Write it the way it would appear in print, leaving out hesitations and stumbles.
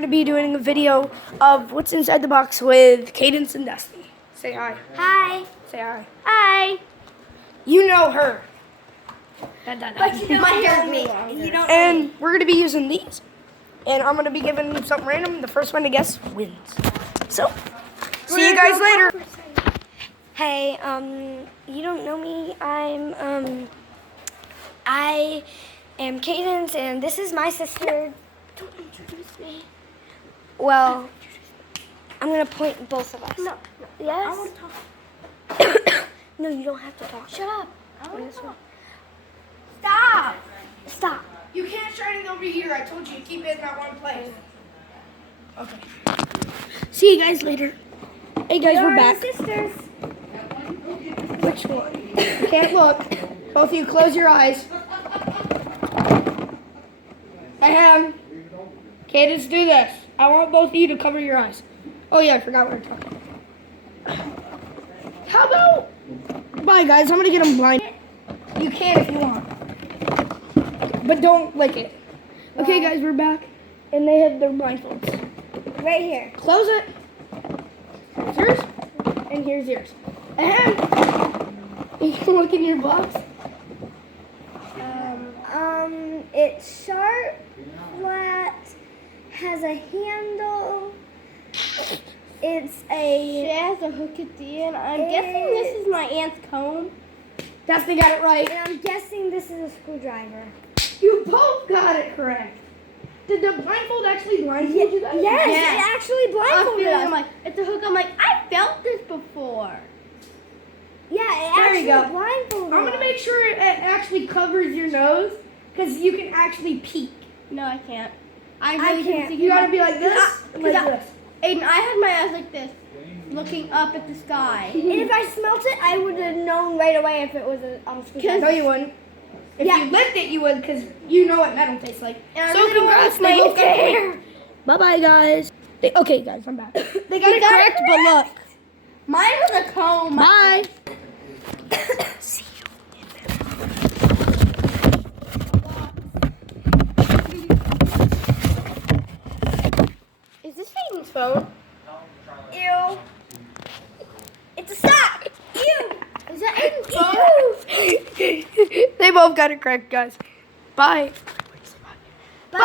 going to be doing a video of what's inside the box with Cadence and Destiny. Say hi. Hi. Say hi. Hi. You know her. But you don't know me. You don't And we're going to be using these. And I'm going to be giving you something random. The first one to guess wins. So, see you guys later. Hey, you don't know me. I am Cadence, and this is my sister. Don't introduce me. Well, I'm gonna point both of us. No. Yes. I want to talk. No, you don't have to talk. Shut up. I want to talk. Stop. Stop. You can't shine it over here. I told you to keep it in that one place. Okay. See you guys later. Hey guys, we're back. Sisters. Which one? You can't look. Both of you close your eyes. Ahem. Cadence, do this. I want both of you to cover your eyes. Oh yeah, I forgot what we were talking about. How about... Bye guys, I'm gonna get them blind. You can if you want. But don't lick it. Okay guys, we're back. And they have their blindfolds. Right here. Close it. Here's yours. And here's yours. Ahem. You can look in your box. It's sharp, flat, has a handle. It has a hook at the end. I'm guessing this is my aunt's comb. Destiny got it right. And I'm guessing this is a screwdriver. You both got it correct. Did the blindfold actually blindfold you guys? Yes, it actually blindfolded us. I'm like, it's a hook. I'm like, I felt this before. Yeah, it There actually you go. blindfolded I'm us. going to make sure it actually covers your nose because you can actually peek. No, I can't. I can't. can see You got to be like this, like this. Aiden, I had my eyes like this, looking up at the sky. And if I smelt it, I would have known right away if it was a screwdriver. No, you wouldn't. If you licked it, you would because you know what metal tastes like. And So congrats, they both got it correct. Bye-bye, guys. Okay, guys, I'm back. They got it correct, but look. Mine was a comb. Bye. See you. Is this Aiden's phone? Ew. It's a sock. Ew. Is that Aiden's phone? They both got it correct, guys. Bye. Bye.